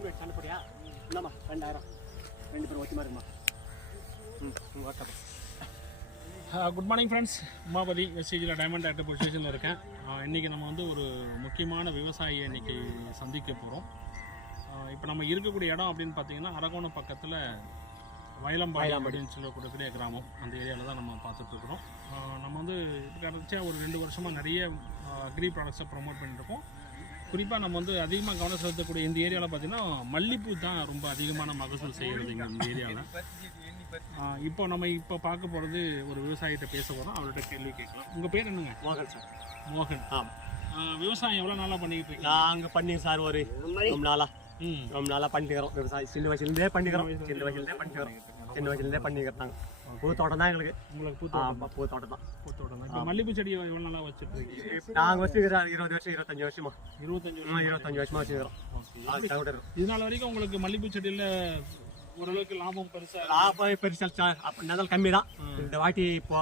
கம்பி சண்டை போடியா என்னம்மா ரெண்டாயிரம். ரெண்டு பேரும் ஒத்தி மாதிரிம்மா ம் ஓகேப்பா குட் மார்னிங் ஃப்ரெண்ட்ஸ் உமாபதி வெஸ்டேஜில் டைமண்ட் ஆக்டர் போலீஸ் ஸ்டேஷனில் இருக்கேன். ஆஹ் இன்னைக்கு நம்ம வந்து ஒரு முக்கியமான விவசாயியை இன்னைக்கு சந்திக்க போகிறோம் இப்போ நம்ம இருக்கக்கூடிய இடம் அப்படின்னு பார்த்தீங்கன்னா அரகோணம் பக்கத்தில் வயலம்பாடி அப்படின்னு சொல்லக்கூடிய கிராமம். அந்த ஏரியாவில் தான் நம்ம பார்த்துட்டு இருக்கிறோம். ஆஹ் நம்ம வந்து கடைசியாக ஒரு ரெண்டு வருஷமாக நிறைய அக்ரி ப்ராடக்ட்ஸை ப்ரொமோட் பண்ணிட்டுருக்கோம் குறிப்பாக நம்ம வந்து அதிகமாக கவனம் செலுத்தக்கூடிய இந்த ஏரியாவில் பார்த்தீங்கன்னா மல்லிப்பூ தான் ரொம்ப அதிகமான மகசூல் செய்கிறது இங்கே இந்த ஏரியாவில் இப்போ நம்ம இப்போ பார்க்க போகிறது ஒரு விவசாயிகிட்ட பேச போகிறோம் அவர்கிட்ட கேள்வி கேட்கலாம். உங்கள் பேர் என்னங்க? மோகன் சார். மோகன். ஆமாம் ஆ, விவசாயம் எவ்வளோ நாளாக பண்ணிக்கிட்டு இருக்கீங்க? நாங்கள் பண்ணி சார் ஒரு ரொம்ப நாளா. ம். ரொம்ப நாளாக பண்ணிக்கிறோம். விவசாயம் சின்ன வயசுலேருந்தே பண்ணிக்கிறோம். சின்ன வயசுலேருந்தே பண்ணிக்கிறோம். சின்ன வயசுலேருந்தே பண்ணிக்கிறோம் பூ தோட்டம் தான் எங்களுக்கு. உங்களுக்கு பூத்து ஆமாம் பூ தோட்டம் தான் பூத்தோட்டம் இப்போ மல்லிப்பூ செடி எவ்வளோ நாளாக வச்சுட்டு இருக்கீங்க நாங்கள் வச்சுக்கிறோம் இருபது வருஷம் இருபத்தஞ்சு வருஷமா. இருபத்தஞ்சு ம், இருபத்தஞ்சு வருஷமா வச்சுக்கிறோம் ஓகே. அது தவிர இருக்கும். இது நாள் வரைக்கும் உங்களுக்கு மல்லிப்பூ செடியில் ஓரளவுக்கு லாபம் பெருசாக லாபம் பெருசா நெதல் கம்மி தான் இந்த வாட்டி இப்போ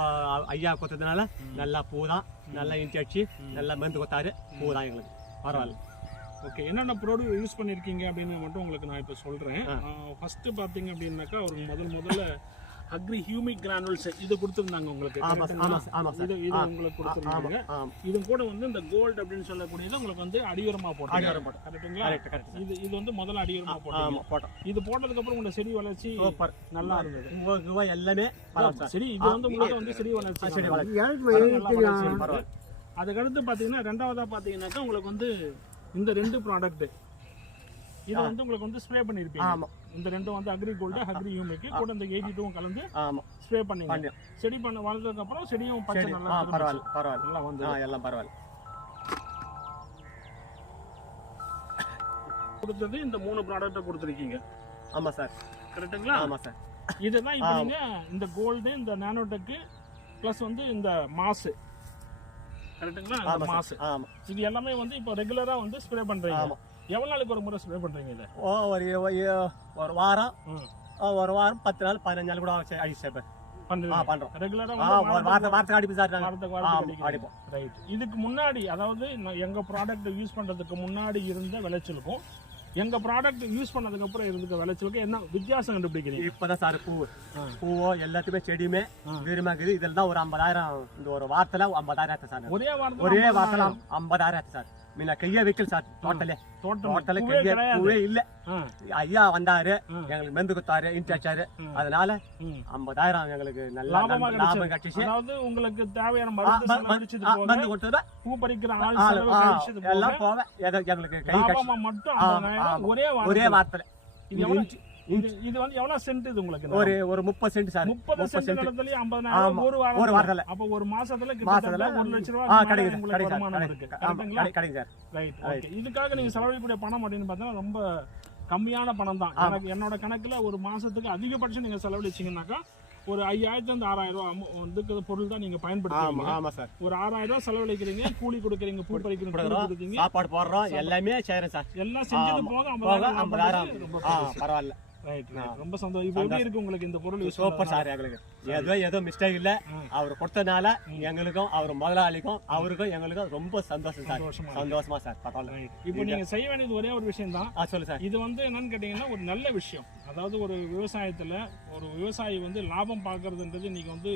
ஐயா கொத்ததுனால நல்லா பூ தான் நல்லா இன்ச்சு அடிச்சு நல்லா மருந்து கொத்தாரு பூ தான் எங்களுக்கு. பரவாயில்ல. ஓகே என்னென்ன ப்ராடக்ட் யூஸ் பண்ணியிருக்கீங்க அப்படின்னு மட்டும் உங்களுக்கு நான் இப்போ சொல்கிறேன் ஃபஸ்ட்டு பார்த்தீங்க அப்படின்னாக்கா ஒரு முதல் முதல்ல அக்ரி ஹியூமிக் கிரானுல்ஸ் இது கொடுத்துருந்தாங்க உங்களுக்கு. இது இது உங்களுக்கு கொடுத்துருந்தாங்க. இது கூட வந்து இந்த கோல்டு அப்படின்னு சொல்லக்கூடியது உங்களுக்கு வந்து அடியுரமா போட்டீங்க அடியுரம் போட்டோம். கரெக்ட்டுங்களா? கரெக்ட் இது இது வந்து முதல்ல அடியுரமா போட்டீங்க. ஆமாம் போட்டோம். இது போட்டதுக்கு அப்புறம் உங்க செடி வளர்ச்சி நல்லா இருந்தது. பூவா எல்லாமே சார். இது வந்து உங்களுக்கு வந்து செடி வளர்ச்சி செடி வளர்ச்சி. அதுக்கடுத்து பாத்தீங்கன்னா ரெண்டாவதா பாத்தீங்கன்னாக்கா உங்களுக்கு வந்து இந்த ரெண்டு ப்ராடக்ட் இது வந்து உங்களுக்கு வந்து ஸ்ப்ரே பண்ணிருப்பீங்க. ஆமாம் இந்த ரெண்டும் வந்து அக்ரி கோல்டு அக்ரி யூமிக்கு கூட இந்த டூவும் கலந்து ஆமாம் ஸ்ப்ரே பண்ணீங்க. பண்ணி. செடி பண்ண வளர்ந்ததுக்கு அப்புறம் செடியும் பச்சை நல்லா. பரவாயில்ல பரவாயில்ல. நல்லா வந்து எல்லாம் பரவாயில்ல. கொடுத்தது இந்த மூணு ப்ராடக்ட்டை கொடுத்துருக்கீங்க. ஆமாம் சார். கரெக்ட்டுங்களா? ஆமாம் சார். இதுதான் இப்போ நீங்க இந்த கோல்டு இந்த நானோடெக்கு ப்ளஸ் வந்து இந்த மாசு கரெக்ட்டுங்களா? மாசு இது எல்லாமே வந்து இப்போ ரெகுலரா வந்து ஸ்ப்ரே பண்றீங்க. ஆமாம். எவ்வளவு நாளுக்கு ஒரு முறை ஸ்ப்ரே பண்றீங்க இதை? ஓ ஒரு ஒரு- வாரம். ஒரு வாரம் பத்து நாள் பதினஞ்சு நாள் கூட அடிச்சு சார் ஆ பண்றீங்க பண்ணுறோம் ரெகுலரா ஆ ஒரு வாரத்தை வாரத்துக்கு அடிப்பு சார் நாங்கள் வாரத்துக்கு ஆமாம் வாரத்துக்கு அடிப்போம். ரைட் இதுக்கு முன்னாடி அதாவது எங்க ப்ராடக்ட் யூஸ் பண்றதுக்கு முன்னாடி இருந்த விளைச்சலுக்கும் எங்க ப்ராடக்ட் யூஸ் பண்ணதுக்கு அப்புறம் இருந்த விளைச்சலுக்கும் என்ன வித்தியாசம் கண்டுபிடிக்கிறீங்க? இப்போதான் சார் பூ. பூவோ எல்லாத்துக்குமே செடியுமே ஆ. வீரமாக்குது இதெல்லாம் தான் ஒரு ஐம்பதாயிரம் இந்த ஒரு வாரத்தில் ஐம்பதாயிரம் சார். ஒரே வாரத்துல ஒரே வாரத்தில் ஐம்பதாயிரம் சார். முன்ன கையே வைக்கல சார். தோட்டல. பூவே கையே. பூவே இல்லை. ஐயா வந்தாரு. எங்களுக்கு மெந்து குத்தாரு ம். அதனால. ஐம்பதாயிரம் எங்களுக்கு நல்ல லாபமா கிடைச்சிச்சு. அதாவது உங்களுக்கு தேவையான மருந்து கொடுத்தது? பூ பறிக்கிற ஆள் எல்லாம் ஏதோ எங்களுக்கு கை கட்சி. லாபமா மட்டும். ஒரே ஒரே வாரம் வாரத்தில் இது வந்து எவ்வளவு சென்ட் இது உங்களுக்கு ஒரு ஒரு முப்பது சென்ட் சார். முப்பது சென்ட் நிலத்துலயே ஐம்பதாயிரம். ஒரு வாரம் ஒரு வாரத்துல. அப்ப ஒரு மாசத்துல மாசத்துல. ஒரு லட்ச ரூபாய் கிடைக்குது. உங்களுக்கு வருமானம் இருக்கு. கிடைக்குது. சார். ரைட் ஓகே இதுக்காக நீங்க செலவழிக்கக்கூடிய பணம் அப்படின்னு பார்த்தா ரொம்ப கம்மியான பணம் தான். எனக்கு என்னோட கணக்குல ஒரு மாசத்துக்கு அதிகபட்சம் நீங்க செலவழிச்சீங்கன்னாக்கா ஒரு ஐயாயிரத்துல இருந்து ஆறாயிரம் அமௌ- வந்து பொருள் தான் நீங்க ஆமா பயன்படுத்துவீங்க. ஆமா சார். ஒரு ஆறாயிரம் ரூபாய் செலவழிக்கிறீங்க கூலி கொடுக்குறீங்க பூ பறிக்கிறீங்க சாப்பாடு போடுறோம். எல்லாமே செய்யறேன் சார். எல்லாம் செஞ்சது. போக ஐம்பதாயிரம். பரவாயில்ல. ரைட் ரொம்ப சந்தோஷம். இப்போ எப்படி இருக்கு உங்களுக்கு இந்த பொருள் சூப்பர் சார் எங்களுக்கு. ஏதோ ஏதோ மிஸ்டேக் இல்ல. அவர் கொடுத்தனால எங்களுக்கும் அவர் முதலாளிக்கும் அவருக்கும் எங்களுக்கும் ரொம்ப சந்தோஷம் சார். சந்தோஷமா சார். பரவாயில்ல. இப்போ நீங்க செய்ய வேண்டியது ஒரே ஒரு விஷயம் தான். சொல்லு சார். இது வந்து என்னன்னு கேட்டீங்கன்னா ஒரு நல்ல விஷயம். அதாவது ஒரு விவசாயத்துல ஒரு விவசாயி வந்து லாபம் பார்க்கறதுன்றது இன்னைக்கு வந்து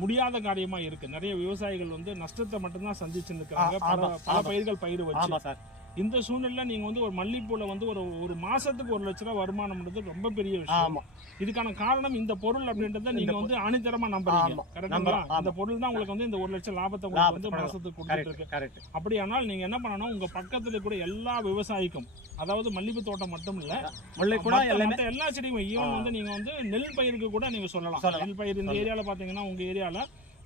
முடியாத காரியமா இருக்கு. நிறைய விவசாயிகள் வந்து நஷ்டத்தை மட்டும்தான் சந்திச்சு நிற்கிறாங்க ஆ, பல. பயிர்கள் பயிர் வச்சு. இந்த சூழ்நிலையில நீங்க வந்து ஒரு மல்லிப்பூல வந்து ஒரு ஒரு மாசத்துக்கு ஒரு லட்ச ரூபாய் வருமானம்ன்றது ரொம்ப பெரிய விஷயம். ஆமா. இதுக்கான காரணம் இந்த பொருள் அப்படின்றத நீங்க வந்து அணிதரமா நம்புறீங்க. கரெக்டுங்களா. இந்த பொருள் தான் உங்களுக்கு வந்து இந்த ஒரு லட்சம் லாபத்தை உங்களுக்கு வந்து கொடுத்துட்டு இருக்கு. கரெக்ட் அப்படியானால் நீங்க என்ன பண்ணணும்? உங்க பக்கத்துல கூட எல்லா விவசாயிக்கும் அதாவது மல்லிகை தோட்டம் மட்டும் இல்ல முல்லை கூட எல்லா செடியும் ஈவன் வந்து நீங்க வந்து நெல் பயிருக்கு கூட நீங்க சொல்லலாம். சொல்லலாம். நெல் பயிர் இந்த ஏரியால பாத்தீங்கன்னா உங்க ஏரியால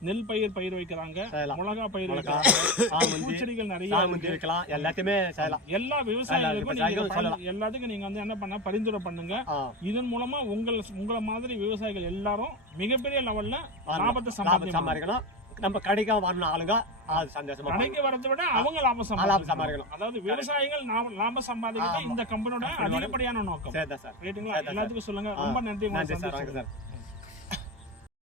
நெல் பயிர் பயிர் வைக்கிறாங்க மிளகா பயிர் பூச்செடிகள் நிறைய. வைக்கலாம் எல்லாத்தையுமே செய்யலாம் எல்லா விவசாயிகளுக்கும் எல்லாத்துக்கும் நீங்க வந்து என்ன பண்ண பரிந்துரை பண்ணுங்க. இதன் மூலமா உங்கள் உங்களை மாதிரி விவசாயிகள் எல்லாரும் மிகப்பெரிய லெவல்ல. லாபத்தை சம்பாதிக்கணும். நம்ம கடைக்கு வரணும் ஆளுங்க அது சந்தோஷமா கடைக்கு வரதை விட அவங்க லாபம் லாபம் சம்பாதிக்கணும். சம்பாதிக்கணும். அதாவது விவசாயிகள் லாபம் சம்பாதிக்கிறது. இந்த கம்பெனியோட அதிகப்படியான நோக்கம். சரிதான் சார். ரைட்டுங்களா. எல்லாத்துக்கும் சொல்லுங்க. ரொம்ப நன்றி சார்.